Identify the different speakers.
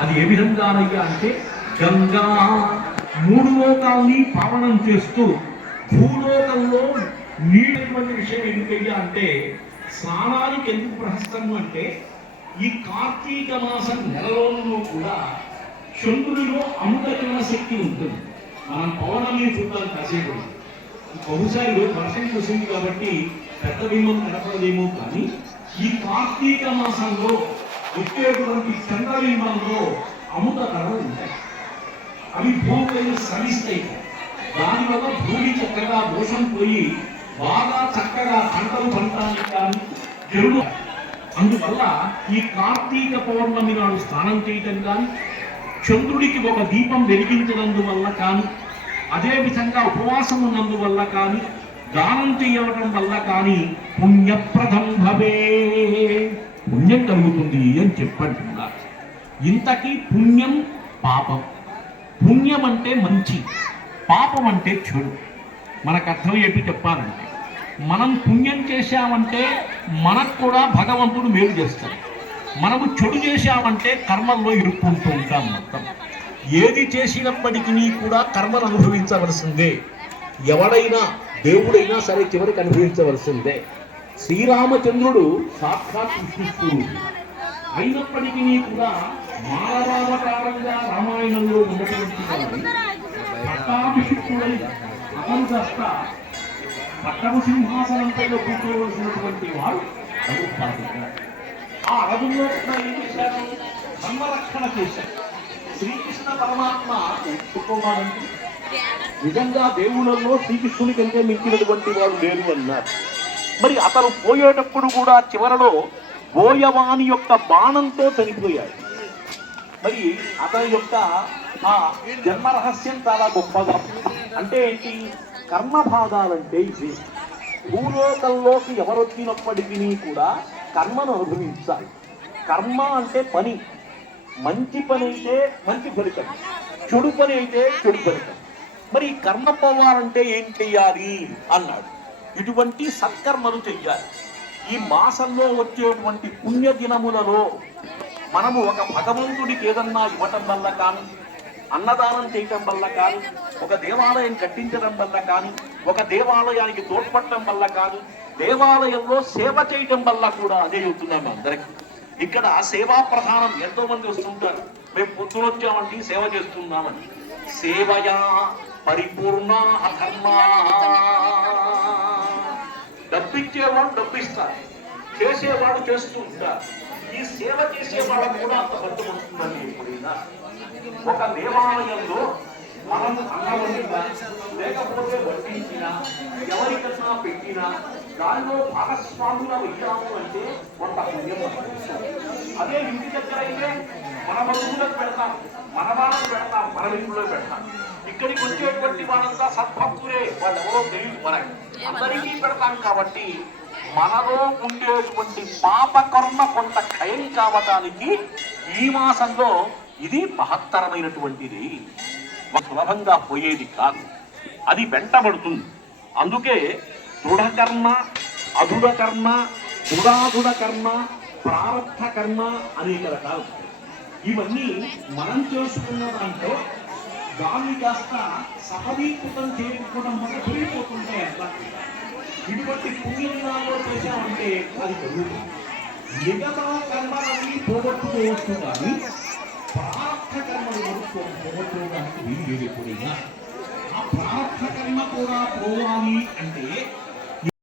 Speaker 1: అది ఏ విధంగానయ్యా అంటే గంగా మూడు లోకాల్ని పావనం చేస్తూ భూలోకంలో నీళ్ళటువంటి విషయం ఎందుకయ్యా అంటే స్నానానికి ఎందుకు ప్రహస్తము అంటే ఈ కార్తీక మాసం నెలలోనూ కూడా చంద్రుడిలో అమృతమైన శక్తి ఉంటుంది. మనం పౌర్ణమి చూద్దాం కాసేపు. బహుశా ఈరోజు వర్షం కురిసింది కాబట్టి పెద్ద భీమం కనపడదేమో కానీ ఈ కార్తీక మాసంలో వచ్చేటువంటి చంద్రబింబంలో అమృత కళలు ఉంటాయి. అవి భూమిపైన శ్రమిస్తాయి దానివల్ల భూమి చక్కగా దోషం పోయి బాగా చక్కగా పంటలు పండడానికి కానీ ఎరుడు అందువల్ల ఈ కార్తీక పౌర్ణమి నాడు స్నానం చేయటం కానీ చంద్రుడికి ఒక దీపం వెలిగించినందువల్ల కానీ అదే విధంగా ఉపవాసం ఉన్నందువల్ల కానీ దానం చేయడం వల్ల కానీ పుణ్యప్రదం భవే. పుణ్యం కలుగుతుంది అని చెప్పంటున్నారు ఇంతకీ పుణ్యం పాపం. పుణ్యం అంటే మంచి పాపం అంటే చెడు. మనకు అర్థమయ్యేట్టు చెప్పాలంటే మనం పుణ్యం చేశామంటే మనకు కూడా భగవంతుడు మేలు చేస్తాడు. మనము చెడు చేశామంటే కర్మల్లో ఇరుక్కుంటూ ఉంటాం మొత్తం. ఏది చేసినప్పటికీ కూడా కర్మను అనుభవించవలసిందే. ఎవడైనా దేవుడైనా సరే చివరికి అనుభవించవలసిందే. శ్రీరామచంద్రుడు సాక్షాత్ కృష్ణుడు అయినప్పటికీ కూడా మానవావతారంగా రామాయణంలో ఉన్నటువంటి వాడు పట్టాభిషిక్తుడై అతను కాస్త సింహాసనంపై కూర్చోవలసినటువంటి వారు రఘుపాదుడు. ఆ రథంలో కూడా ఏం చేశారు ధర్మరక్షణ చేశారు శ్రీకృష్ణ పరమాత్మ ఒప్పుకోవాలంటే నిజంగా దేవుళ్ళలో శ్రీకృష్ణుని కంటే మించినటువంటి వారు లేరు అన్నారు. మరి అతను పోయేటప్పుడు కూడా చివరలో బోయవాణి యొక్క బాణంతో చనిపోయాడు. మరి అతని యొక్క ఆ జన్మ రహస్యం చాలా గొప్పగా అంటే ఏంటి? కర్మ భాగాలంటే ఇది భూలోకంలోకి ఎవరొచ్చినప్పటికీ కూడా కర్మను అనుభవించాలి. కర్మ అంటే పని. మంచి పని అయితే మంచి ఫలితం. చెడు పని అయితే చెడు ఫలితం. మరి కర్మ పోవాలంటే ఏం చెయ్యాలి? అన్నాడు. ఇటువంటి సత్కర్మలు చెయ్యాలి. ఈ మాసంలో వచ్చేటువంటి పుణ్యదినములలో మనము ఒక భగవంతుడికి ఏదన్నా ఇవ్వటం వల్ల కానీ అన్నదానం చేయటం వల్ల కానీ ఒక దేవాలయం కట్టించడం వల్ల కానీ ఒక దేవాలయానికి తోడ్పడటం వల్ల కానీ దేవాలయంలో సేవ చేయటం వల్ల కూడా అదే చెబుతున్నాం అందరికి. ఇక్కడ సేవా ప్రధానం ఎంతో మంది వస్తుంటారు. మేము పొద్దునొచ్చామండి సేవ చేస్తున్నామని. సేవయా పరిపూర్ణ ఇచ్చేవాడు డబ్బు ఇస్తారు చేసేవాడు చేస్తూ ఉంటారు ఈ సేవ చేసే వాళ్ళకు కూడా అంత ఫలితం వస్తుందని ఎప్పుడైనా. ఒక దేవాలయంలో మనం అన్నం లేకపోతే వడ్డించినా ఎవరికన్నా పెట్టినా దానిలో భాగస్వాములు వెయ్యాము అంటే కొంత పుణ్యం అదే ఇంటి దగ్గర అయితే మన బంధువులకు పెడతాం మన వాళ్ళకు పెడతాం మన ఇంట్లో పెడతాం. ఇక్కడికి వచ్చేటువంటి వాళ్ళంతా సద్భక్తులే. వాళ్ళు ఎవరో తెలియదు మనకి. అందరికీ పెడతాం కాబట్టి మనలో ఉండేటువంటి పాపకర్మ కొంత క్షయం కావటానికి ఈ మాసంలో ఇది మహత్తరమైనటువంటిది. సులభంగా పోయేది కాదు. అది వెంటబడుతుంది. అందుకే దృఢకర్మ అధుడ కర్మ దృఢాధుడ కర్మ ప్రారంభ కర్మ అనేక రకాలు. ఇవన్నీ మనం చేసుకున్న దాంట్లో దాన్ని కాస్త సఫలీకృతం చేయకపోవడం వల్ల పెరిగిపోతుంటాయి అట్లా. ఇటువంటి పుణ్యంలో చేశామంటే అది జరుగుతుంది మిగతా కర్మలన్నీ పోగొట్టుకోవచ్చు కానీ ప్రార్థ కర్మలు వరకు పోగొట్టుకోవడానికి వీలు లేదు ఎప్పుడైనా. ఆ ప్రార్థ కర్మ కూడా పోవాలి అంటే